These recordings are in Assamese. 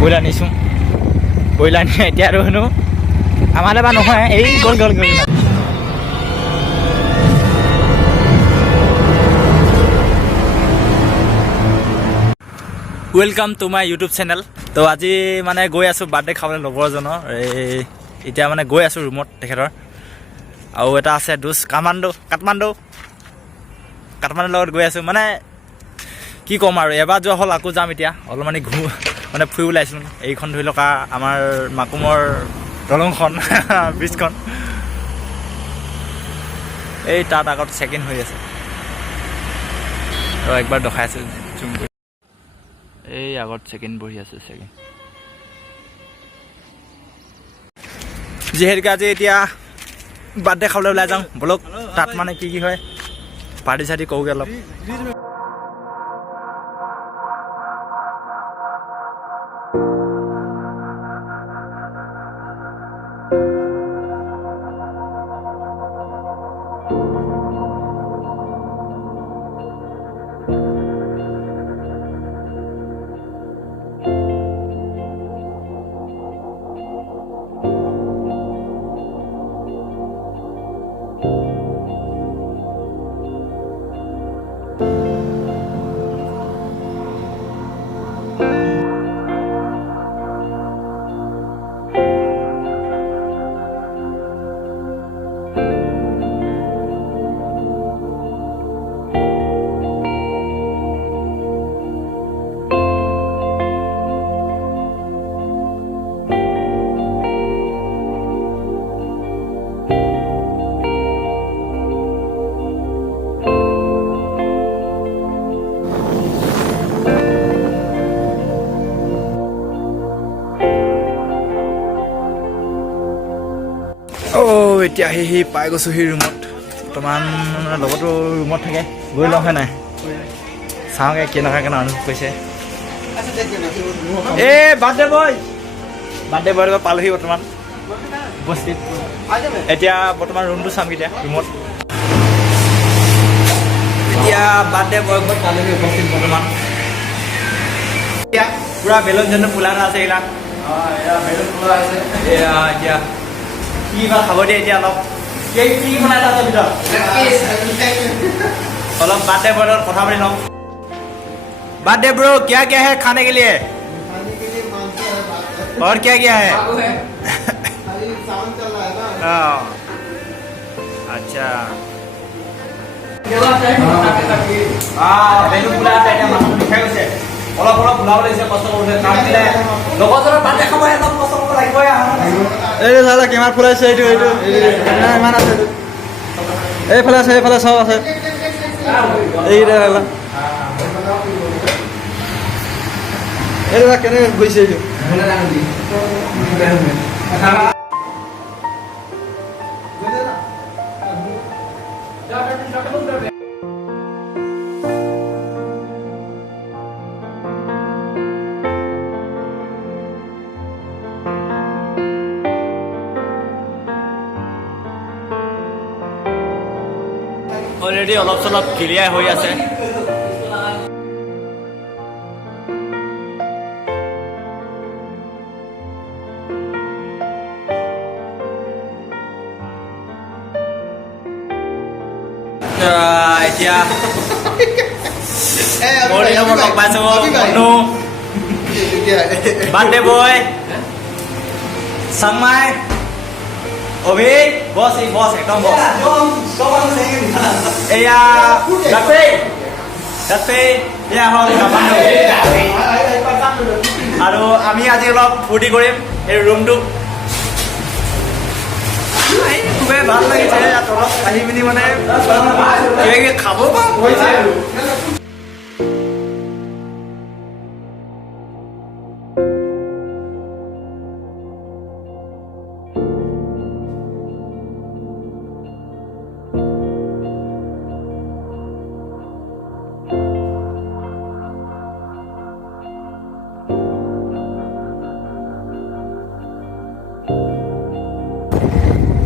ব্ৰইলাৰ নিছোঁ ব্ৰইলাৰ নিয়ে এতিয়া আৰু হেনো আমালৈ বা নহয় এই গ'ল welcome to my YouTube channel. তো আজি মানে গৈ আছোঁ বাৰ্থডে খাবলৈ লগৰজনৰ এতিয়া মানে গৈ আছোঁ ৰুমত তেখেতৰ আৰু এটা আছে দুচ কাঠমাণ্ডু লগত গৈ আছোঁ। মানে কি ক'ম আৰু এবাৰ যোৱা হ'ল আকৌ যাম এতিয়া অলপমান মানে ফুৰি ওলাইছিলোঁ। এইখন ধৰি লওক আমাৰ মাকুমৰ দলংখন ব্ৰিজখন এই তাত আগত চেকিং হৈ আছে তো একবাৰ দেখাই আছোঁ জুম কৰি। এই আগত চেকিং বহি আছে যিহেতুকে আজি এতিয়া বাৰ্থডে খাবলৈ ওলাই যাওঁ বলক। তাত মানে কি হয় পাৰ্টি চাৰ্টি কৰোঁগৈ অলপ। এতিয়া আহি পাই গৈছোঁ সি ৰুমত। বৰ্তমান লগতো ৰুমত থাকে গৈ লওঁ হয় নাই চাওঁগৈ কেনেকুৱা অনুভৱ কৰিছে। এই বাৰ্থডে বয় পালোহি বৰ্তমান উপস্থিত। এতিয়া বৰ্তমান ৰুমটো চামগৈ এতিয়া ৰুমত। এতিয়া বাৰ্থডে বয় পালোহি উপস্থিত বৰ্তমান। এতিয়া পূৰা বেলুন যেনে ফুলা এটা আছে এইবিলাক বেলুন ফুলা আছে। এতিয়া কি বা খাব দিয়ে এতিয়া অলপ কি বনাই আছে ভিতৰত অলপ बार्थडे बॉय কথা পাতি লওঁ। बार्थडे ब्रो क्या क्या है खाने के लिए और क्या क्या है? अच्छा অলপ ভুলাব লাগিছে কষ্ট কৰিছে কাম দিলে লগৰজনৰ বাৰ্থডে খাব একদম কষ্ট কৰিব লাগিবই। এই দাদা কেমেৰা ফুলাইছে এইটো ইমান আছে এইফালে চব আছে এই দাদা কেনেকৈ গৈছে এইটো অলৰেডি অলপ চলপ ক্লিয়াৰ হৈ আছে। এতিয়া লগ পাইছোঁ বাৰ্থডে বয় চাংমাই অভি বস একদম বস এয়া এয়া হ'ল আৰু আমি আজি অলপ ফূৰ্তি কৰিম এই ৰুমটো। খুবেই ভাল লাগিছে ইয়াত অলপ আহি পিনি মানে খাব হৈছে।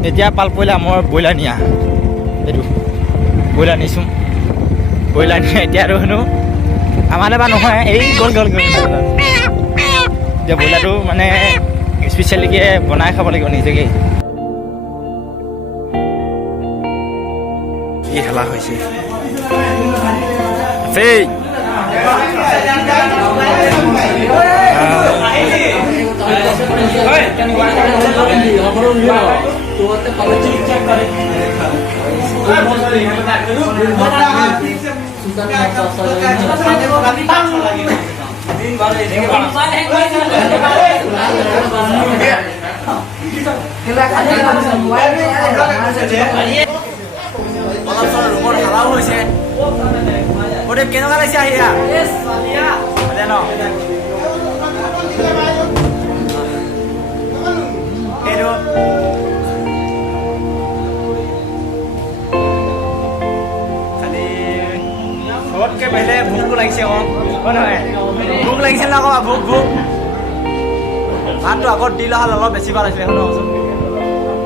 এতিয়া পাল পৰিলে আমাৰ ব্ৰইলাৰ নিয়া এইটো ব্ৰইলাৰ নিছোঁ ব্ৰইলাৰ নিয়ে এতিয়া আৰু হেনো আমাৰ এবাৰ নহয় এই গ'ল এতিয়া ব্ৰইলাৰটো মানে স্পেচিয়েলিকৈ বনাই খাব লাগিব নিজেকৈ কি হেলা হৈছে হালাও হৈছে কেনেকুৱা লাগিছে আহিয়া ন এইটো খালি চবতকৈ বেলেগ ভোকটো লাগিছে আকৌ হয় নহয় ভোক লাগিছিল ন আকৌ ভোক ভাতটো আগত দি লোৱা হ'লে অলপ বেছি ভাল আছিলে শুনকচোন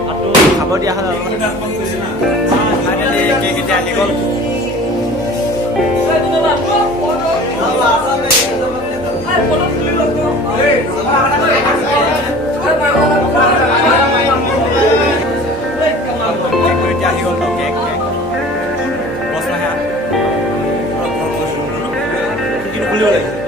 ভাতটো খাব দিয়া হ'লে ফাইনেলি কেক এতিয়া আহি গ'ল এতিয়া আহি গ'ল কেক বছ নাহে কিন্তু খুলিব লাগিছে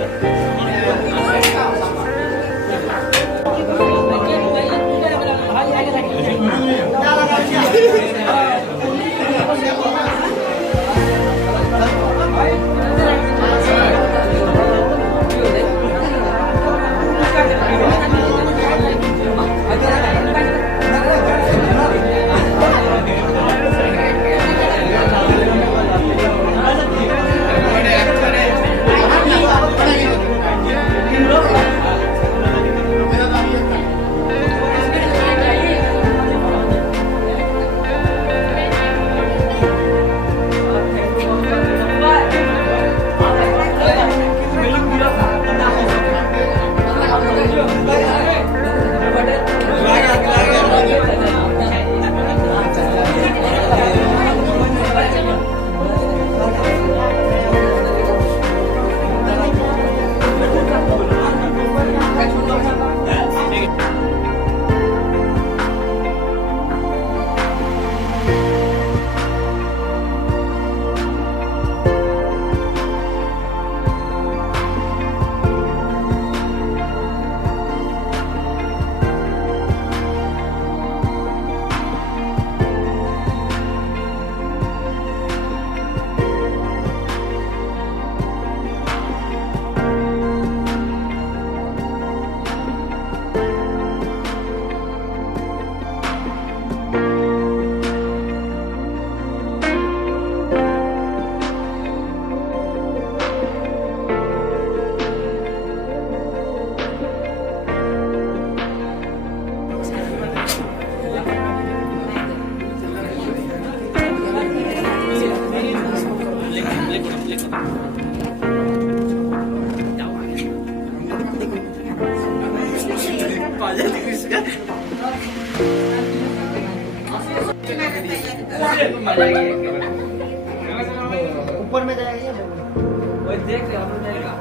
ऊपर में जाएगा वो देख ले हम जाएगा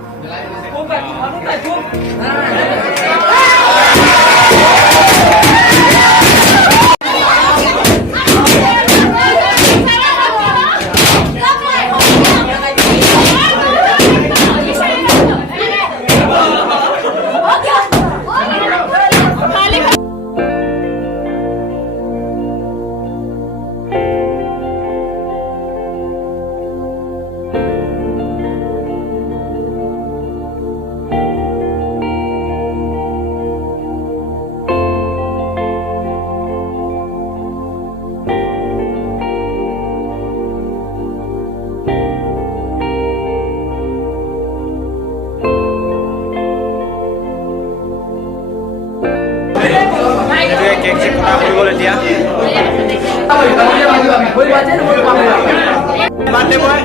Birthday boy.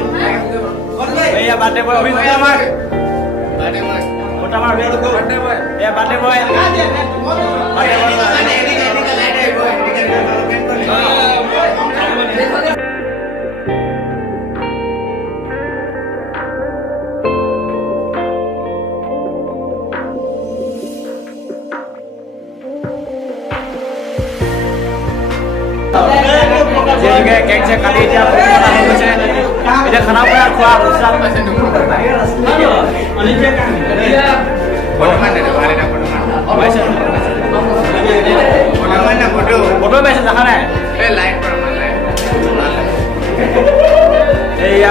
Iya birthday boy. Abis ya Mark. Birthday boy. Kota Mark. Birthday boy. Ya birthday boy. Birthday boy. এতিয়ালৈকে কেক চেক কাটি এতিয়া বৰ্তমান আহি গৈছে এতিয়া খানা পিনা খোৱা উৎসাহ পাইছে ফটো পাইছে দেখা নাই এইয়া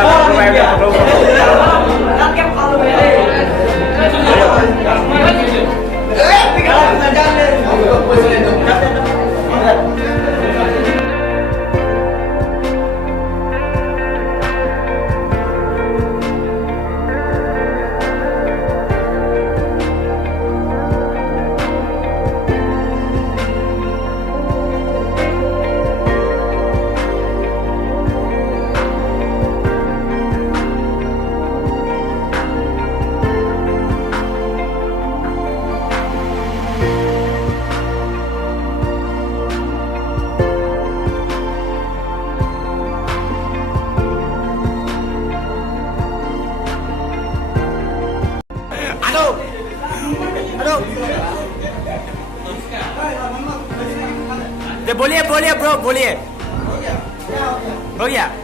बोलिए बोलिए ब्रो बोलिए हो गया